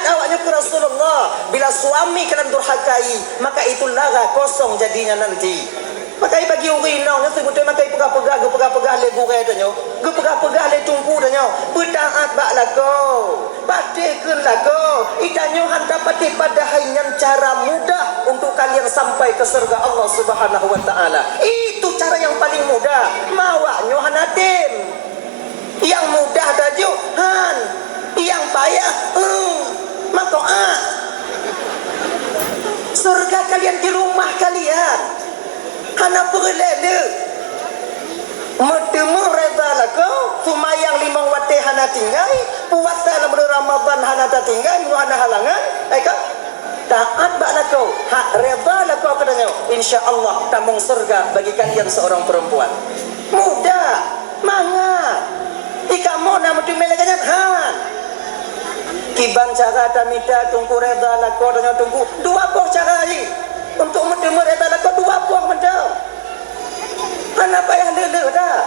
Ingat awaknya ke Rasulullah, bila suami kalian durhakai, maka itulah kosong jadinya nanti. Makai bagi urinau nya sebutnya makai pegah-pegah le burai danyo. Pegah-pegah le tungku danyo. Bertaat baklah kau. Patekeunlah kau. Idanyo handa pati pada hanya cara mudah untuk kalian sampai ke surga Allah Subhanahu wa taala. Itu cara yang paling mudah. Mawaknyo hanatim. Yang mudah dajo han. Yang payah maka surga kalian di rumah kalian. Hana perlele Mertemu reda lako Sumayang 5 waktu hana tinggal Puasa dalam Ramadan hana tak tinggal Hana halangan taat bak lako hak reda lako katanya InsyaAllah tambung surga bagi kalian seorang perempuan. Mudah Mangat Ikamu nama tumelaganya han Kiban cara tamita tunggu reda lako tanya tunggu dua boh cara ini untuk mendengar reda lako dua buah mendam. Kenapa yang lele dah?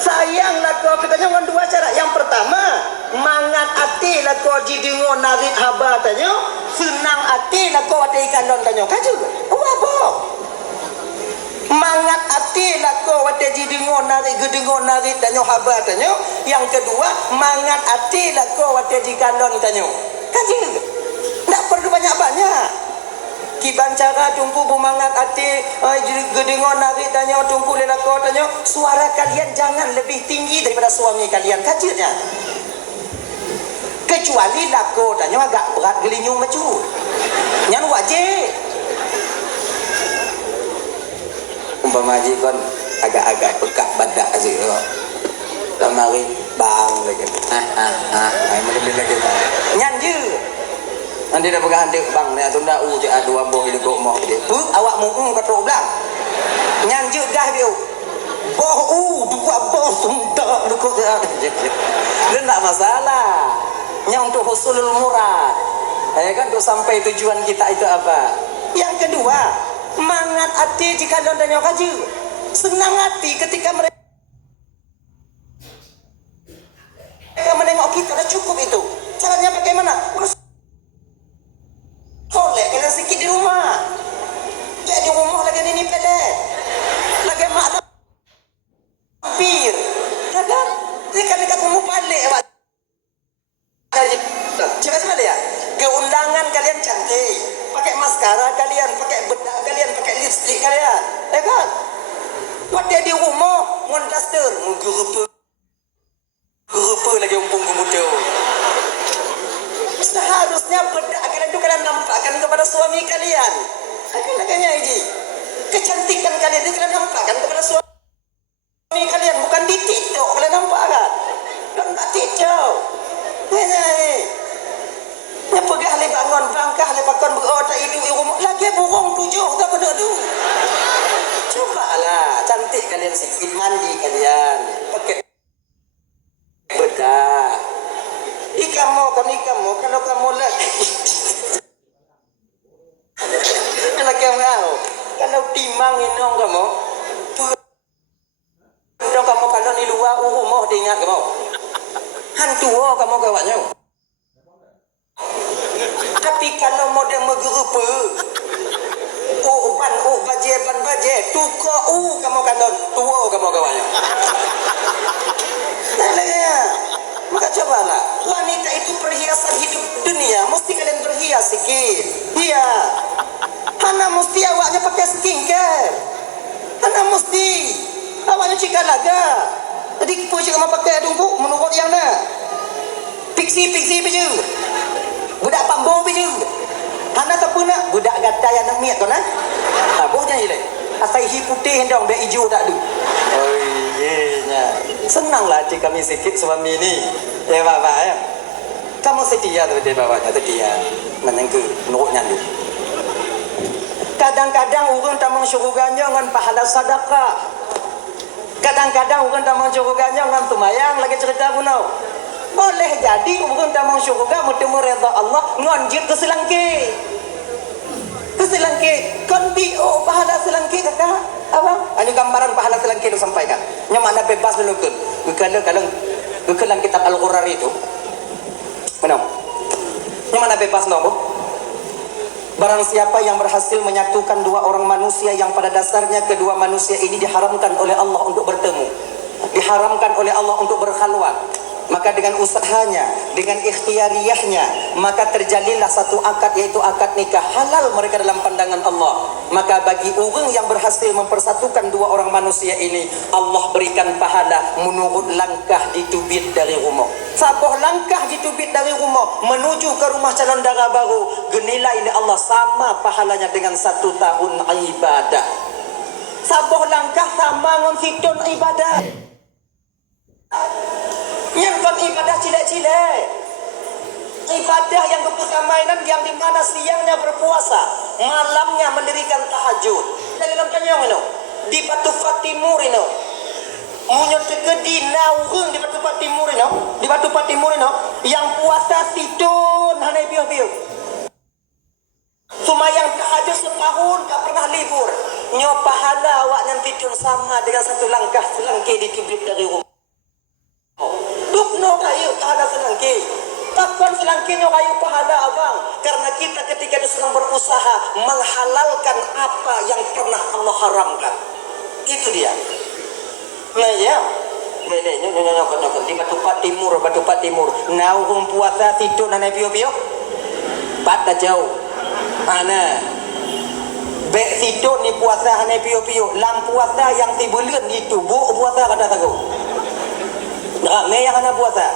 Sayang lako katanya dengan dua cara. Yang pertama, mangat ati lako jidingo narik haba tanya, senang ati lako ati kalon tanya. Kaju, apa? Mangat ati lako ati jidingo narik gedingo narik tanya haba tanya. Yang kedua, mangat ati lako ati jikalon tanya. Kaju. Tak perlu banyak-banyak. Kiban cara tungku bumangat ati gedengon narik tanya tungku lelako tanya suara kalian jangan lebih tinggi daripada suami kalian kacirnya. Kecuali lako tanya agak berat gelinyung macu. Yang wajib. Umpama haji kon agak-agak pekak badak aja. Lamari bang lagi. Ai lebih lagi. Nyan je. Nanti dah pegang hantik bang ni atau ndak je dua boh ini kok mau dia. Awak mung kata belang. Nyanjuk dah dia. Boh dua boh sundak dekok dia. Dia tak masalah. Yang untuk husulul murad. Kan untuk sampai tujuan kita itu apa? Yang kedua, mangat hati jika don dan kaji. Senang hati ketika mereka menengok kita dah cukup itu. Caranya bagaimana? Soleh kena sikit di rumah. Jadi rumah lagi ni pelet. Lagi mak ada pir. Kan? Ni kan dekat rumah balik awak. Coba ya. Keundangan kalian cantik. Pakai maskara kalian, pakai bedak kalian, pakai lipstick kalian. Kan? Pada di rumah mun daster, mun gerupa lagi umpung gemudo. Seharusnya bedak kalian itu kalian nampakkan kepada suami kalian. Akan-akannya ini. Kecantikan kalian itu kalian nampakkan kepada suami kalian. Bukan dititok kalian nampakkan. Dan tak titok. Yang pegah le bangun, bangkah le pakon berotak itu rumah. Lagi burung 7 tak benar tu. Cobalah cantik kalian sikit, mandi kalian. Pakai bedak. Kamu kalau kamu lagi kalau timang inong kamu kalau di luar rumah dengar kamu hantu kamu kawannya. Tapi kalau model menggerupa baje tuko kamu kalau tua kamu kawannya. Maka cobalah, wanita itu perhiasan hidup dunia, mesti kalian berhias sikit. Iya. Hana mesti awaknya pakai skincare. Hana mesti awaknya cikal laga. Jadi kipu cik mau pakai tunggu menurut yang na. Pixi biju. Budak pambo biju. Hana tak puna budak gata yang namiat tu nah. Bohnya ile. Asai hi putih ndong dah hijau tak ada. Oh iya. Senanglah hati kami sikit suami ni. Ya bapak ya. Kamu setia tu dia bapaknya setia. Menengku nurutnya tu. Kadang-kadang orang tamang syurganya dengan pahala sedekah. Kadang-kadang orang tamang syurganya dengan tumayang lagi cerita punau. Boleh jadi orang tamang syurga bertemu redha Allah ngonjit ke selangki. Ke selangki kon bio pahala selangki kakak. Abang, ini gambaran pahala selangki itu sampaikan. Yang mana bebas menukun. Kalau kitab Al-Quran itu Kenapa? Yang mana bebas nopo? Barang siapa yang berhasil menyatukan dua orang manusia yang pada dasarnya kedua manusia ini diharamkan oleh Allah untuk bertemu, diharamkan oleh Allah untuk berkhalwat, maka dengan usahanya, dengan ikhtiariyahnya, maka terjalinlah satu akad, yaitu akad nikah. Halal mereka dalam pandangan Allah. Maka bagi orang yang berhasil mempersatukan dua orang manusia ini, Allah berikan pahala menurut langkah ditubit dari rumah. Saboh langkah ditubit dari rumah menuju ke rumah calon dara baru, genilai ini Allah sama pahalanya dengan 1 tahun ibadah. Saboh langkah sama dengan hitun ibadah. Nyangkut ibadah cilek-cilek, ibadah yang kepertamainan yang dimana siangnya berpuasa, malamnya mendirikan tahajud. Dari dalam kanyang itu di Batu Timur itu munyo tegedi naurung di Batu Timur itu, di Batu Timur itu yang puasa sidon hanai biu-biu, sumayang tahajud setahun gak pernah libur. Nyo pahala awak nanti tidun sama dengan 1 langkah selangkah ditibit dari rumah. Dukno kayu pahala selangki, takkan selangkinya kayu pahala abang, karena kita ketika itu sedang berusaha menghalalkan apa yang pernah Allah haramkan. Itu dia. Nah ya, nyokot di Batu Timur, naurung puasa tidur nanai pio-pio, bata jauh, mana? Bek tidur ni puasa nanai pio-pio, lam puasa yang tibulan itu bu puasa kata tahu. Ramai yang anak puasa,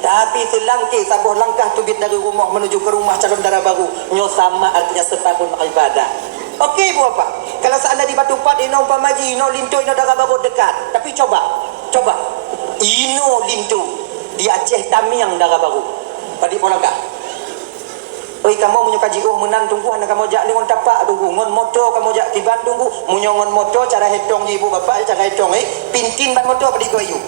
tapi selangkah sabuh langkah tubit dari rumah menuju ke rumah calon dara baru, nyo sama artinya setahun ibadah. Okey bu apa? Kalau seandainya di Batu Pat ino pamaji ino lintu ino dara baru dekat, tapi coba ino lintu di Aceh Tamiang dara baru, padi polakah? Oi kamu munyo kaji menan tunggu anak kamu jak lengon tapak tunggu ngon moto kamu jak tiban tunggu munyo ngon moto cara hetong ibu bapak cara hetong pintin ban moto padi ko iu.